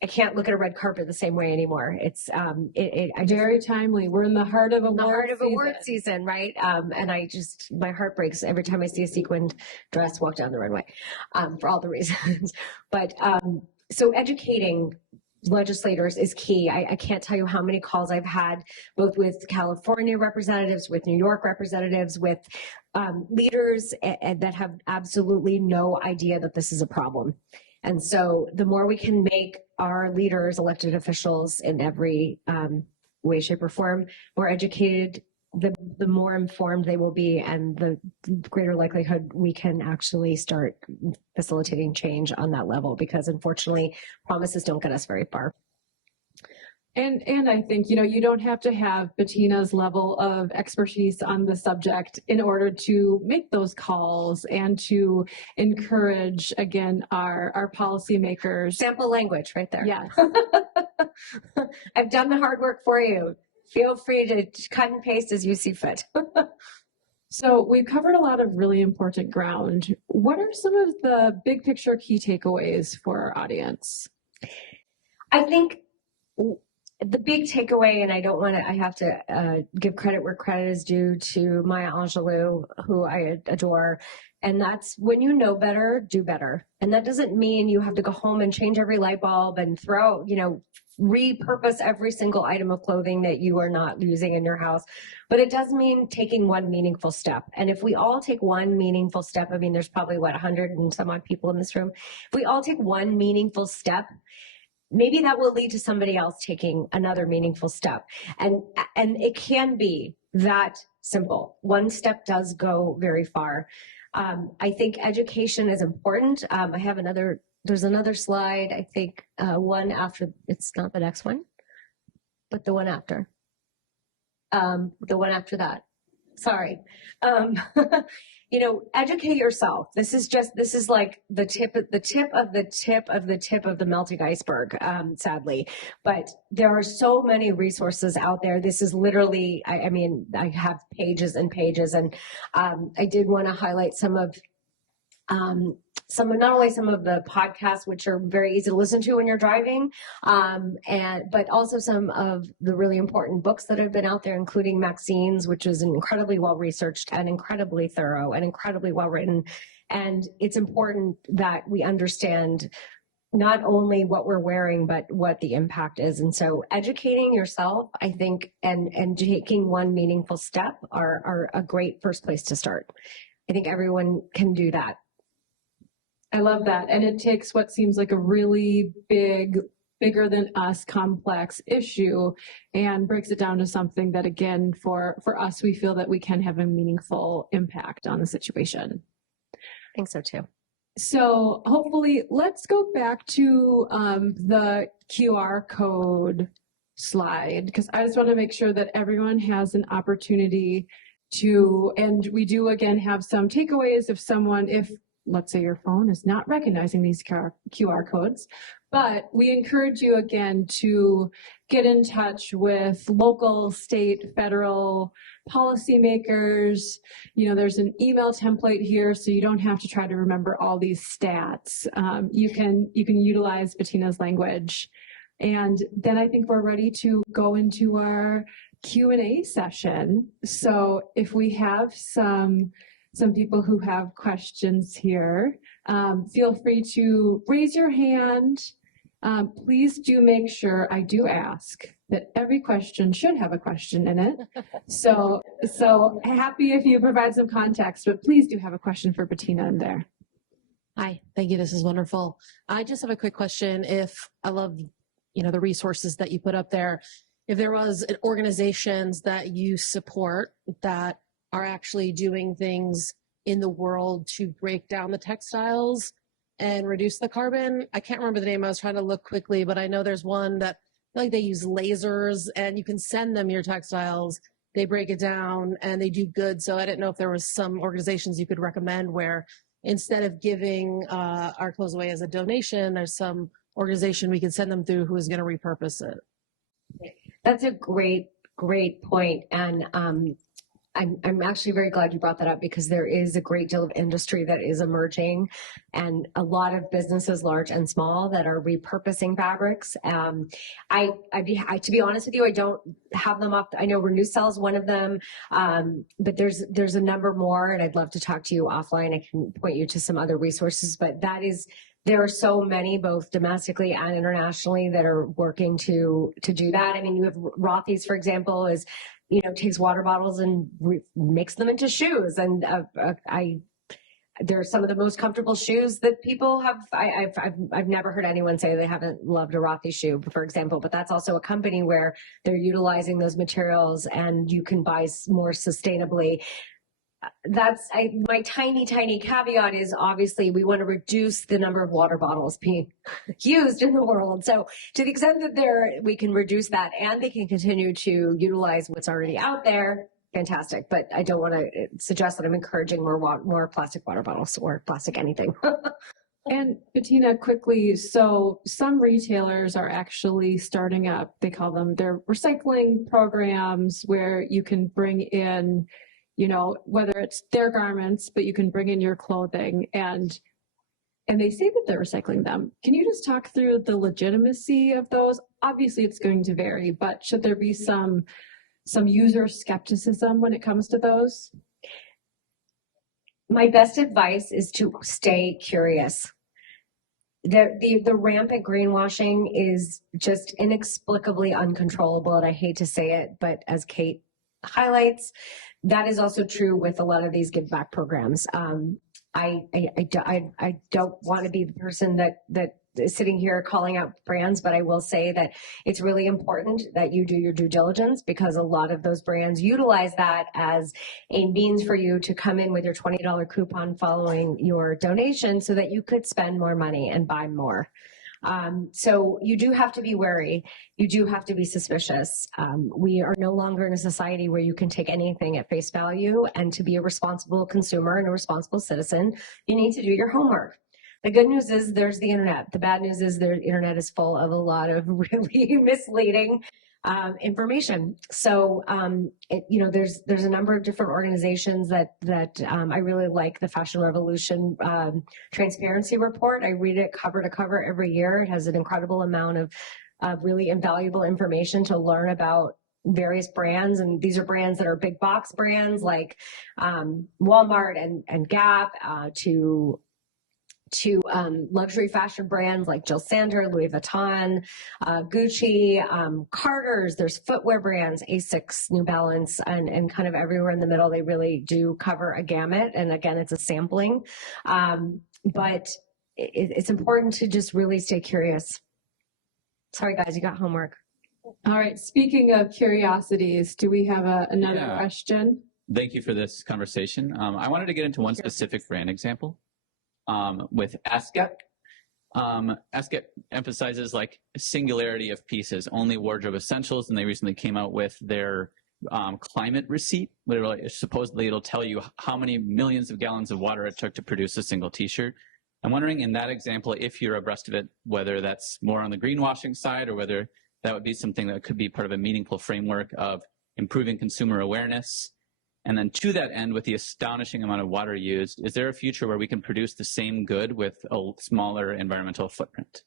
I can't look at a red carpet the same way anymore. It's very timely. We're in the heart of award season, right? And my heart breaks every time I see a sequined dress walk down the runway, for all the reasons. But so educating legislators is key. I can't tell you how many calls I've had, both with California representatives, with New York representatives, with leaders that have absolutely no idea that this is a problem. And so the more we can make our leaders, elected officials in every way, shape, or form more educated, the more informed they will be, and the greater likelihood we can actually start facilitating change on that level, because unfortunately promises don't get us very far. And I think, you don't have to have Betina's level of expertise on the subject in order to make those calls and to encourage, again, our policymakers. Sample language right there. Yes. I've done the hard work for you. Feel free to cut and paste as you see fit. So we've covered a lot of really important ground. What are some of the big picture key takeaways for our audience? I think the big takeaway, and I have to give credit where credit is due to Maya Angelou, who I adore. And that's when you know better, do better. And that doesn't mean you have to go home and change every light bulb and throw, repurpose every single item of clothing that you are not using in your house. But it does mean taking one meaningful step. And if we all take one meaningful step, there's probably 100 and some odd people in this room. If we all take one meaningful step, maybe that will lead to somebody else taking another meaningful step. And it can be that simple. One step does go very far. I think education is important. There's another slide, I think one after, it's not the next one, but the one after. The one after that. Sorry. Educate yourself. This is like the tip of the melting iceberg, sadly. But there are so many resources out there. This is literally, I have pages and pages, and I did want to highlight some of not only some of the podcasts, which are very easy to listen to when you're driving, but also some of the really important books that have been out there, including Maxine's, which is incredibly well researched and incredibly thorough and incredibly well written. And it's important that we understand not only what we're wearing, but what the impact is. And so educating yourself, I think, and taking one meaningful step are a great first place to start. I think everyone can do that. I love that. And it takes what seems like a really bigger than us complex issue and breaks it down to something that, again, for us, we feel that we can have a meaningful impact on the situation. I think so too. So hopefully let's go back to the QR code slide, because I just want to make sure that everyone has an opportunity to, and we do again have some takeaways if let's say your phone is not recognizing these QR codes, but we encourage you again to get in touch with local, state, federal policymakers. There's an email template here, so you don't have to try to remember all these stats. You can utilize Betina's language. And then I think we're ready to go into our Q&A session. So if we have some people who have questions here, feel free to raise your hand. Please do make sure, I do ask that every question should have a question in it. So happy if you provide some context, but please do have a question for Betina in there. Hi, thank you. This is wonderful. I just have a quick question. I love, the resources that you put up there. If there was organizations that you support that are actually doing things in the world to break down the textiles and reduce the carbon. I can't remember the name. I was trying to look quickly, but I know there's one that I feel like they use lasers and you can send them your textiles. They break it down and they do good. So I didn't know if there was some organizations you could recommend where instead of giving our clothes away as a donation, there's some organization we can send them through who is going to repurpose it. That's a great point. And I'm actually very glad you brought that up, because there is a great deal of industry that is emerging, and a lot of businesses, large and small, that are repurposing fabrics. To be honest with you, I don't have them up. I know Renewcell is one of them, but there's a number more, and I'd love to talk to you offline. I can point you to some other resources, but there are so many, both domestically and internationally, that are working to do that. I mean, you have Rothy's, for example, takes water bottles and makes them into shoes. And they're some of the most comfortable shoes that people have. I've never heard anyone say they haven't loved a Rothy shoe, for example, but that's also a company where they're utilizing those materials, and you can buy more sustainably. My tiny caveat is, obviously we want to reduce the number of water bottles being used in the world. So to the extent that we can reduce that, and they can continue to utilize what's already out there, fantastic. But I don't want to suggest that I'm encouraging more plastic water bottles or plastic anything. And Betina, quickly, so some retailers are actually starting up, they call them their recycling programs, where you can bring in, whether it's their garments, but you can bring in your clothing, and they say that they're recycling them. Can you just talk through the legitimacy of those? Obviously it's going to vary, but should there be some user skepticism when it comes to those? My best advice is to stay curious. The rampant greenwashing is just inexplicably uncontrollable, and I hate to say it, but as Kate highlights, that is also true with a lot of these give back programs. I don't want to be the person that is sitting here calling out brands, but I will say that it's really important that you do your due diligence, because a lot of those brands utilize that as a means for you to come in with your $20 coupon following your donation, so that you could spend more money and buy more. So you do have to be wary. You do have to be suspicious. We are no longer in a society where you can take anything at face value, and to be a responsible consumer and a responsible citizen, you need to do your homework. The good news is there's the internet. The bad news is the internet is full of a lot of really misleading information. So, there's a number of different organizations that I really like. The Fashion Revolution Transparency Report. I read it cover to cover every year. It has an incredible amount of really invaluable information to learn about various brands, and these are brands that are big box brands like Walmart and Gap, to luxury fashion brands like Jill Sander, Louis Vuitton, Gucci, Carter's. There's footwear brands, Asics, New Balance, and kind of everywhere in the middle. They really do cover a gamut. And again, it's a sampling. But it's important to just really stay curious. Sorry, guys, you got homework. All right. Speaking of curiosities, do we have another question? Thank you for this conversation. I wanted to get into one specific brand example. With Asket. Asket emphasizes like singularity of pieces, only wardrobe essentials, and they recently came out with their climate receipt. Literally, supposedly it'll tell you how many millions of gallons of water it took to produce a single t-shirt. I'm wondering, in that example, if you're abreast of it, whether that's more on the greenwashing side, or whether that would be something that could be part of a meaningful framework of improving consumer awareness. And then to that end, with the astonishing amount of water used, is there a future where we can produce the same good with a smaller environmental footprint?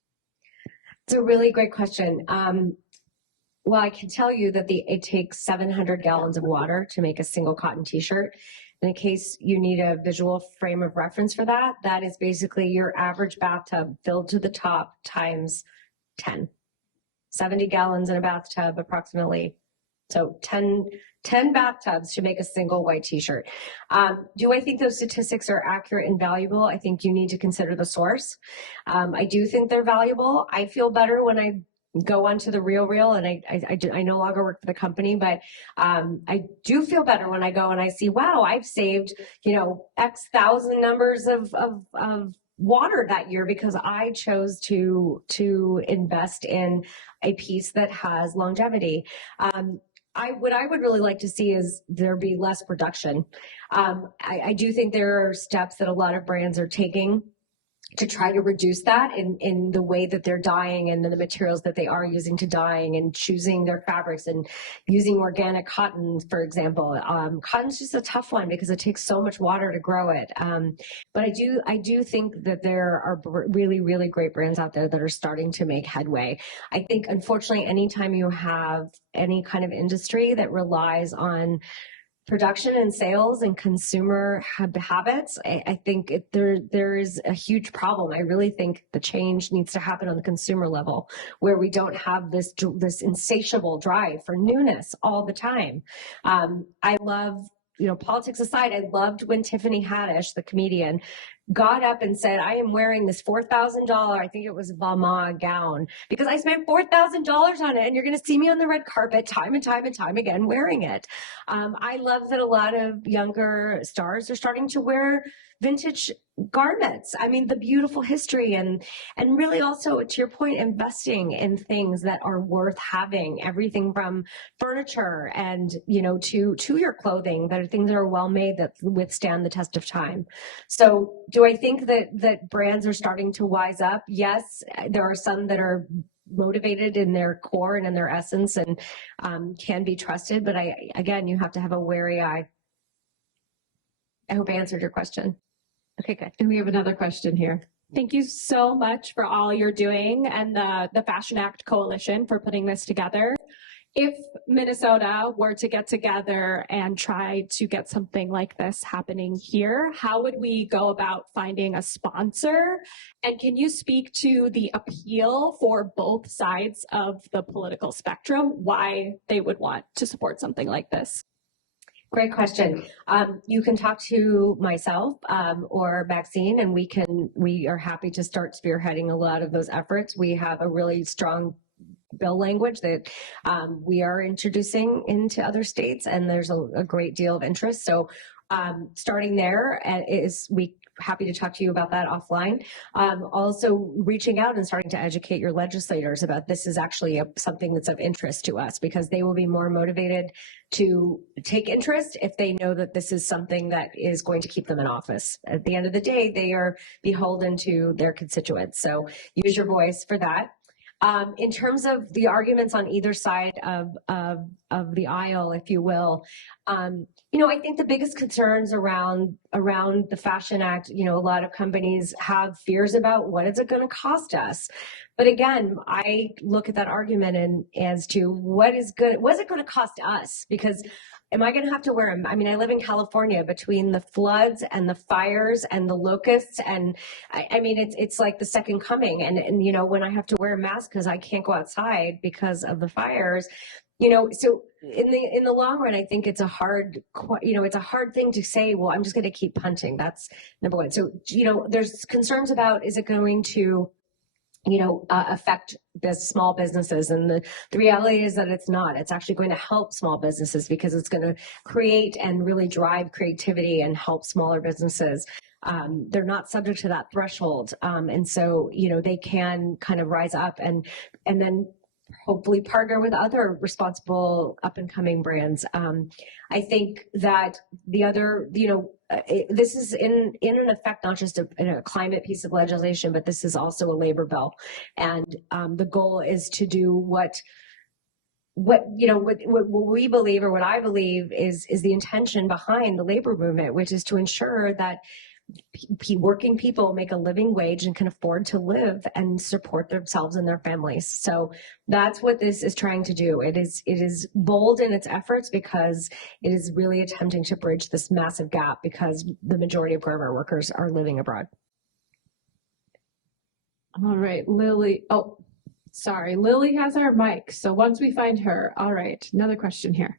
It's a really great question. Well, I can tell you that it takes 700 gallons of water to make a single cotton t-shirt. In case you need a visual frame of reference for that, that is basically your average bathtub filled to the top times 10. 70 gallons in a bathtub approximately. So 10 bathtubs to make a single white t-shirt. Do I think those statistics are accurate and valuable? I think you need to consider the source. I do think they're valuable. I feel better when I go onto the RealReal, and I no longer work for the company, but I do feel better when I go and I see, wow, I've saved, X thousand numbers of water that year because I chose to invest in a piece that has longevity. what I would really like to see is there be less production. I do think there are steps that a lot of brands are taking to try to reduce that in the way that they're dyeing and the materials that they are using to dyeing and choosing their fabrics and using organic cotton, for example. Cotton's just a tough one because it takes so much water to grow it. But I do think that there are really, really great brands out there that are starting to make headway. I think, unfortunately, anytime you have any kind of industry that relies on production and sales and consumer habits, I think there is a huge problem. I really think the change needs to happen on the consumer level, where we don't have this insatiable drive for newness all the time. I love, politics aside, I loved when Tiffany Haddish, the comedian, got up and said, I am wearing this $4,000, I think it was Valma gown, because I spent $4,000 on it, and you're going to see me on the red carpet time and time and time again wearing it. I love that a lot of younger stars are starting to wear vintage garments. I mean, the beautiful history and really also, to your point, investing in things that are worth having, everything from furniture and, to your clothing, that are things that are well made that withstand the test of time. So do I think that brands are starting to wise up? Yes, there are some that are motivated in their core and in their essence and can be trusted. But again, you have to have a wary eye. I hope I answered your question. Okay, good. And we have another question here. Thank you so much for all you're doing and the Fashion Act Coalition for putting this together. If Minnesota were to get together and try to get something like this happening here, how would we go about finding a sponsor? And can you speak to the appeal for both sides of the political spectrum, why they would want to support something like this? Great question. You can talk to myself or Maxine, and we are happy to start spearheading a lot of those efforts. We have a really strong bill language that we are introducing into other states, and there's a great deal of interest. So starting there we happy to talk to you about that offline. Also reaching out and starting to educate your legislators about this is actually something that's of interest to us, because they will be more motivated to take interest if they know that this is something that is going to keep them in office. At the end of the day, they are beholden to their constituents. So use your voice for that. In terms of the arguments on either side of the aisle, if you will, I think the biggest concerns around the Fashion Act, a lot of companies have fears about what is it going to cost us. But again, I look at that argument and as to what is it going to cost us? Because am I going to have to wear them? I mean, I live in California, between the floods and the fires and the locusts. And I mean, it's like the second coming. And when I have to wear a mask because I can't go outside because of the fires, so in the long run, I think it's a hard thing to say, well, I'm just going to keep punting. That's number one. So, there's concerns about, is it going to affect the small businesses, and the reality is that it's not. It's actually going to help small businesses, because it's going to create and really drive creativity and help smaller businesses. They're not subject to that threshold, and so they can kind of rise up and then hopefully partner with other responsible up and coming brands. I think that the other, this is in an effect, not just a climate piece of legislation, but this is also a labor bill. And the goal is to do what we believe, or what I believe is the intention behind the labor movement, which is to ensure that working people make a living wage and can afford to live and support themselves and their families. So that's what this is trying to do. It is bold in its efforts, because it is really attempting to bridge this massive gap, because the majority of garment workers are living abroad. All right, Lily. Oh, sorry. Lily has our mic. So once we find her, all right, another question here.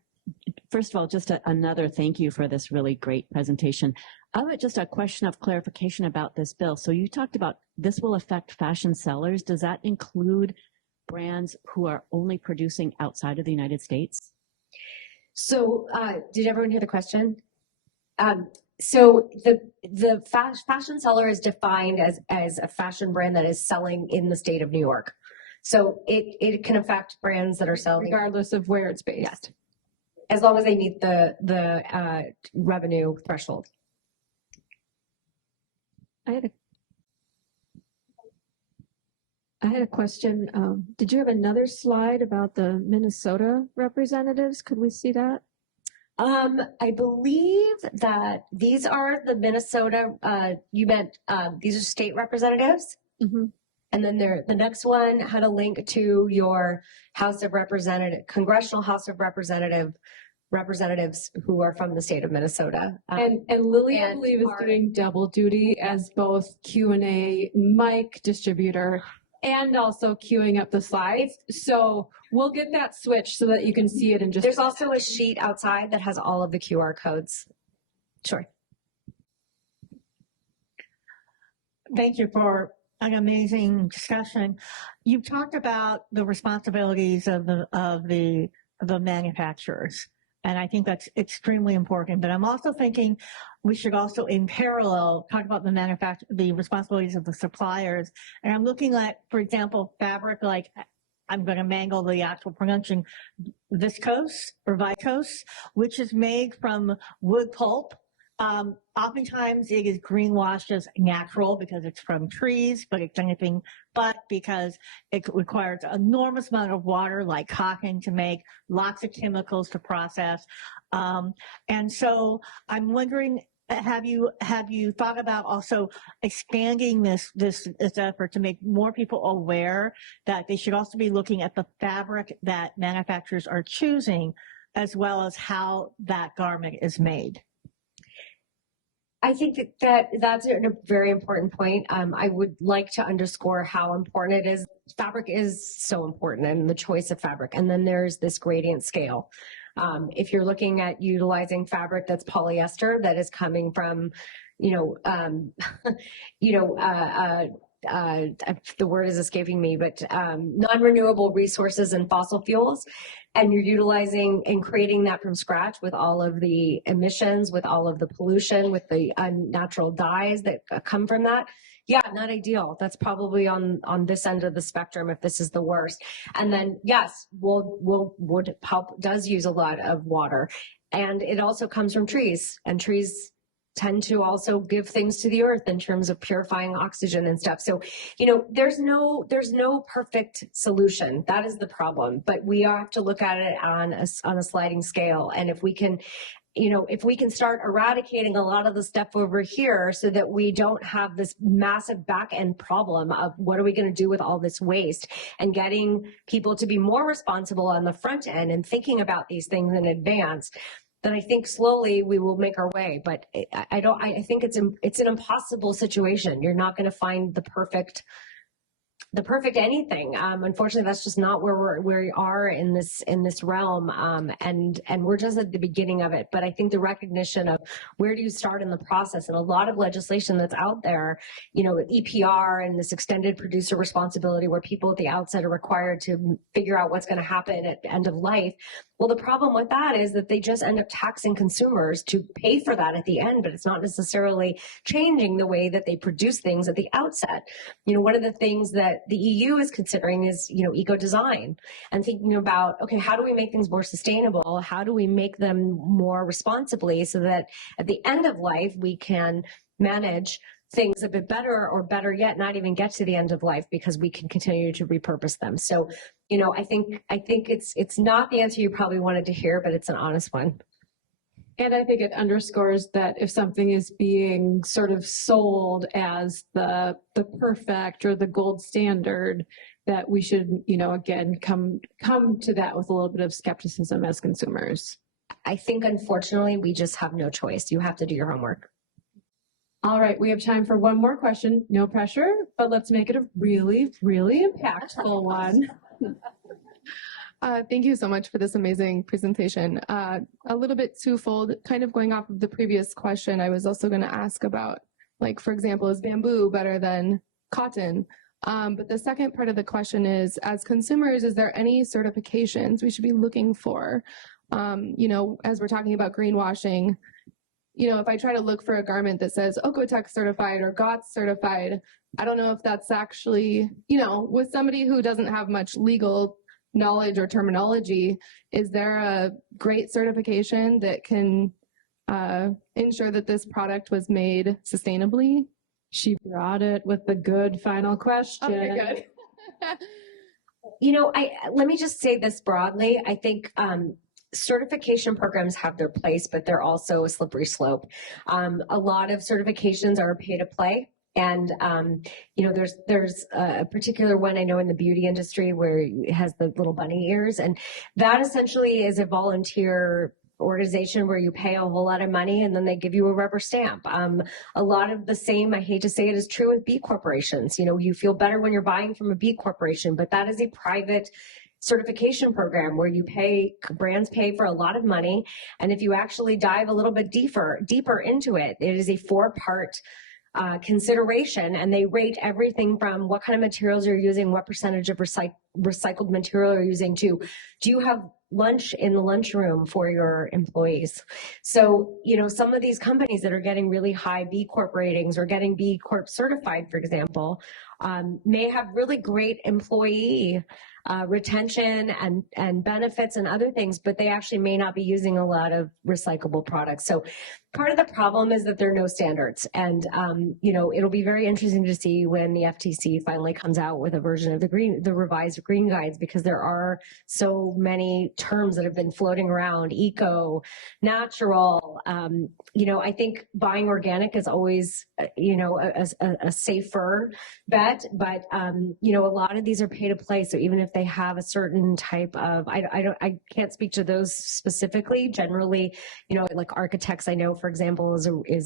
First of all, just another thank you for this really great presentation. I have just a question of clarification about this bill. So you talked about this will affect fashion sellers. Does that include brands who are only producing outside of the United States? So did everyone hear the question? So the fashion seller is defined as a fashion brand that is selling in the state of New York. So it can affect brands that are selling regardless of where it's based. Yes. as long as they meet the revenue threshold. I had a question. Did you have another slide about the Minnesota representatives? Could we see that? I believe that these are the Minnesota, you meant, these are state representatives. Mm-hmm. And then the next one had a link to your Congressional House of Representatives who are from the state of Minnesota. And Lily, I and believe, is doing double duty as both Q&A mic distributor and also queuing up the slides. So we'll get that switched so that you can see it in just. There's also a sheet outside that has all of the QR codes. Sure. Thank you for an amazing discussion. You talked about the responsibilities of the manufacturers, and I think that's extremely important. But I'm also thinking we should also, in parallel, talk about the responsibilities of the suppliers. And I'm looking at, for example, fabric. Like, I'm going to mangle the actual pronunciation, viscose or vicose, which is made from wood pulp. Oftentimes it is greenwashed as natural because it's from trees, but it's anything but, because it requires an enormous amount of water, like cotton, to make, lots of chemicals to process. And so I'm wondering, have you thought about also expanding this effort to make more people aware that they should also be looking at the fabric that manufacturers are choosing, as well as how that garment is made? I think that's a very important point. I would like to underscore how important it is. Fabric is so important, and the choice of fabric. And then there's this gradient scale. If you're looking at utilizing fabric that's polyester, that is coming from, the word is escaping me, but non-renewable resources and fossil fuels, and you're utilizing and creating that from scratch with all of the emissions, with all of the pollution, with the unnatural dyes that come from that. Yeah, not ideal. That's probably on this end of the spectrum if this is the worst. And then yes, wood pulp does use a lot of water, and it also comes from trees, and trees tend to also give things to the earth in terms of purifying oxygen and stuff. So, there's no perfect solution. That is the problem, but we have to look at it on a sliding scale. And if we can, if we can start eradicating a lot of the stuff over here so that we don't have this massive back end problem of what are we going to do with all this waste, and getting people to be more responsible on the front end and thinking about these things in advance, then I think slowly we will make our way. But I think it's an impossible situation. You're not going to find the perfect anything. Unfortunately, that's just not where we are in this realm. And we're just at the beginning of it. But I think the recognition of where do you start in the process, and a lot of legislation that's out there, with EPR and this extended producer responsibility, where people at the outset are required to figure out what's going to happen at the end of life. Well, the problem with that is that they just end up taxing consumers to pay for that at the end, but it's not necessarily changing the way that they produce things at the outset. One of the things that the EU is considering is, eco-design, and thinking about, okay, how do we make things more sustainable? How do we make them more responsibly so that at the end of life, we can manage things a bit better, or better yet, not even get to the end of life because we can continue to repurpose them. So, I think it's not the answer you probably wanted to hear, but it's an honest one. And I think it underscores that if something is being sort of sold as the perfect or the gold standard, that we should, again, come to that with a little bit of skepticism as consumers. I think, unfortunately, we just have no choice. You have to do your homework. All right, we have time for one more question. No pressure, but let's make it a really, really impactful one. Thank you so much for this amazing presentation. A little bit twofold, kind of going off of the previous question, I was also going to ask about, like, for example, is bamboo better than cotton? But the second part of the question is, as consumers, is there any certifications we should be looking for? As we're talking about greenwashing, if I try to look for a garment that says Okotex certified or GOTS certified, I don't know if that's actually, with somebody who doesn't have much legal knowledge or terminology, is there a great certification that can ensure that this product was made sustainably? She brought it with the good final question. Okay, good. You know, let me just say this broadly. I think certification programs have their place, but they're also a slippery slope. A lot of certifications are pay to play. And, you know, there's a particular one I know in the beauty industry where it has the little bunny ears. And that essentially is a volunteer organization where you pay a whole lot of money and then they give you a rubber stamp. A lot of the same, I hate to say it, is true with B corporations. You know, you feel better when you're buying from a B corporation, but that is a private certification program where brands pay for a lot of money. And if you actually dive a little bit deeper into it, it is a 4-part consideration, and they rate everything from what kind of materials you're using, what percentage of recycled material you're using, to do you have lunch in the lunchroom for your employees. So, you know, some of these companies that are getting really high B Corp ratings or getting B Corp certified, for example, may have really great employee retention and benefits and other things, but they actually may not be using a lot of recyclable products. So part of the problem is that there are no standards. And, you know, it'll be very interesting to see when the FTC finally comes out with a version of the revised green guides, because there are so many terms that have been floating around: eco, natural. You know, I think buying organic is always, you know, a safer bet, but, you know, a lot of these are pay to play. So even if they have a certain type of, I can't speak to those specifically. Generally, you know, like architects, I know, for example,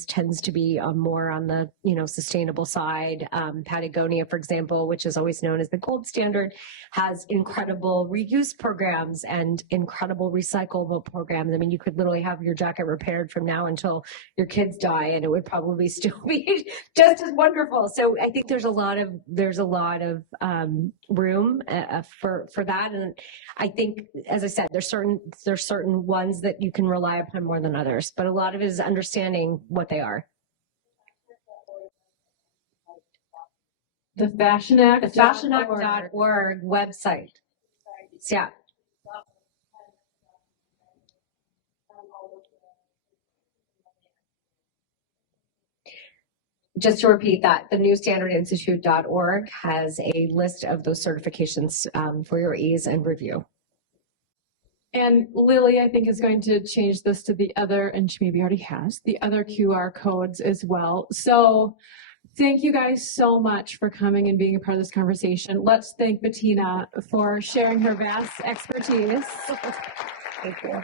tends to be more on the, you know, sustainable side. Patagonia, for example, which is always known as the gold standard, has incredible reuse programs and incredible recyclable programs. I mean, you could literally have your jacket repaired from now until your kids die, and it would probably still be just as wonderful. So I think there's a lot of room for that. And I think, as I said, there's certain ones that you can rely upon more than others, but a lot of it is understanding what they are. The Fashion Act. The fashionact.org website. Yeah. Just to repeat that, the newstandardinstitute.org has a list of those certifications for your ease and review. And Lily, I think, is going to change this to the other, and she maybe already has, the other QR codes as well. So thank you guys so much for coming and being a part of this conversation. Let's thank Betina for sharing her vast expertise. Thank you.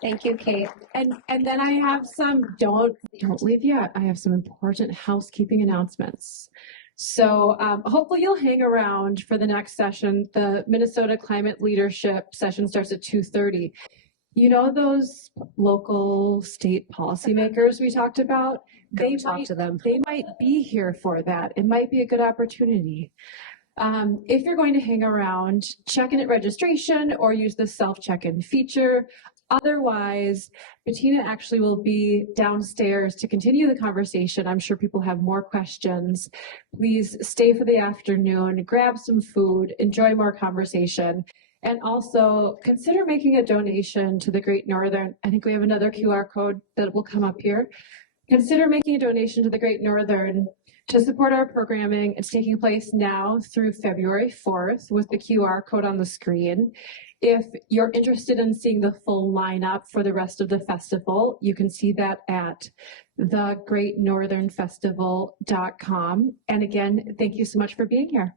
Thank you, Kate. And then I have some, don't leave yet, I have some important housekeeping announcements. So hopefully you'll hang around for the next session. The Minnesota Climate Leadership session starts at 2:30. You know those local state policymakers we talked about? They might be here for that. It might be a good opportunity. If you're going to hang around, check in at registration or use the self-check-in feature. Otherwise, Betina actually will be downstairs to continue the conversation. I'm sure people have more questions. Please stay for the afternoon, grab some food, enjoy more conversation, and also consider making a donation to the Great Northern. I think we have another QR code that will come up here. Consider making a donation to the Great Northern to support our programming. It's taking place now through February 4th with the QR code on the screen. If you're interested in seeing the full lineup for the rest of the festival, you can see that at thegreatnorthernfestival.com. And again, thank you so much for being here.